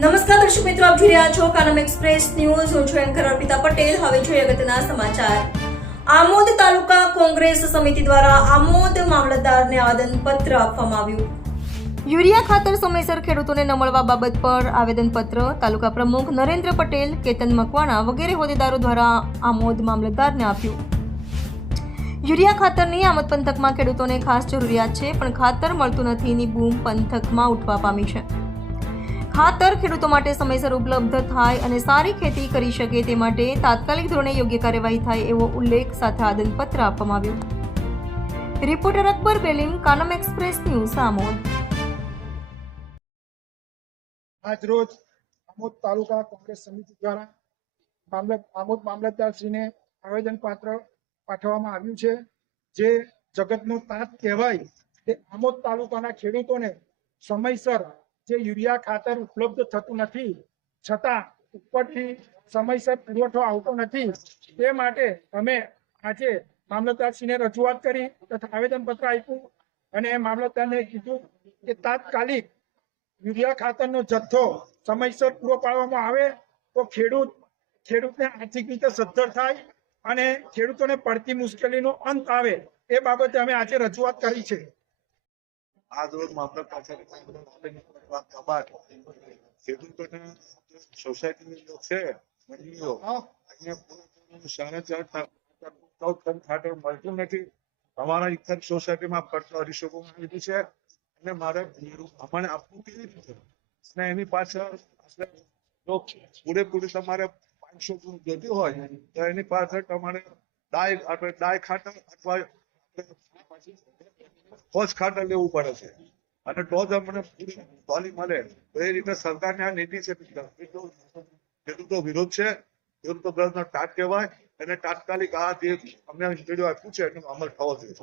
નમસ્કાર દર્શક મિત્રો, આપ જોઈ રહ્યા છો કાનમ એક્સપ્રેસ ન્યૂઝ. હું છું એન્કર અર્પિતા પટેલ. હવે જોઈએ અગત્યના સમાચાર. આમોદ તાલુકા કોંગ્રેસ સમિતિ દ્વારા આમોદ મામલતદારને આવેદનપત્ર આપવામાં આવ્યું. યુરિયા ખાતર સમયસર ખેડૂતોને ન મળવા બાબત પર આવેદનપત્ર. તાલુકા પ્રમુખ નરેન્દ્ર પટેલ, કેતન મકવાણા વગેરે હોદ્દેદારો દ્વારા આમોદ મામલતદારને આપ્યું. યુરિયા ખાતરની આમદ પંથકમાં ખેડૂતોને ખાસ જરૂરિયાત છે, પણ ખાતર મળતું નથીની બૂમ પંથકમાં ઉઠવા પામી છે. ખાતર ખેડૂતો માટે સમયસર ઉપલબ્ધ થાય અને સારી ખેતી કરી શકે તે માટે તાત્કાલિક ધોરણે યોગ્ય કાર્યવાહી થાય એવો ઉલ્લેખ સાથે આદનપત્ર આપવામાં આવ્યું. Reporter Akbar Belim, Kanam express news Amod આજ રોજ આમોદ તાલુકા કોંગ્રેસ સમિતિ દ્વારા મામલત આમોદ મામલતદારશ્રીને આવેદન પાત્ર પાઠવવામાં આવ્યું છે, જે જગતનું તાત કહેવાય તે આમોદ તાલુકાના ખેડૂતોને સમયસર જે યુરિયા ખાતર ઉપલબ્ધ થતું નથી, છતાં ઉપરથી સમયસર પુરવઠો આવતો નથી, તે માટે અમે આજે મામલતદારશ્રીને રજૂઆત કરી તથા આવેદનપત્ર આપ્યું અને મામલતદારને કીધું કે તાત્કાલિક યુરિયા ખાતરનો જથ્થો સમયસર પૂરો પાડવામાં આવે તો ખેડૂત, ખેડૂતને આર્થિક રીતે સદ્ધર થાય અને ખેડૂતોને પડતી મુશ્કેલીનો અંત આવે, એ બાબતે અમે આજે રજૂઆત કરી છે. આજ રોજ મામલતદાર સાહેબ બાદ ખેડૂતોના સોસાયટીની જે છે મંડળીઓ અહીંયા સાડા ચાર ટન ખાતર મળતું નથી. અમારા જ સોસાયટીમાં પડતો અઢીસો લીધું છે. અને મારે અમારે આપવું કેવી રીતે? અને એની પાછળ આપણે પૂરેપૂરી તમારે પાંચસો ગુણ જોતી હોય તો એની પાછળ તમારે ડાય આપણે ડાય ખાતર અથવા પોસ્ટ ખાતર લેવું પડે છે. અને તો જ અમને ટોલી મળે. તો એ રીતે સરકારની આ નીતિ છે. ખેડૂતો વિરોધ છે ખેડૂતો ટાટ કહેવાય. અને તાત્કાલિક આ જે અમને ઇન્ટરવ્યુ આપ્યું છે, એનો અમલ થવો જોઈએ.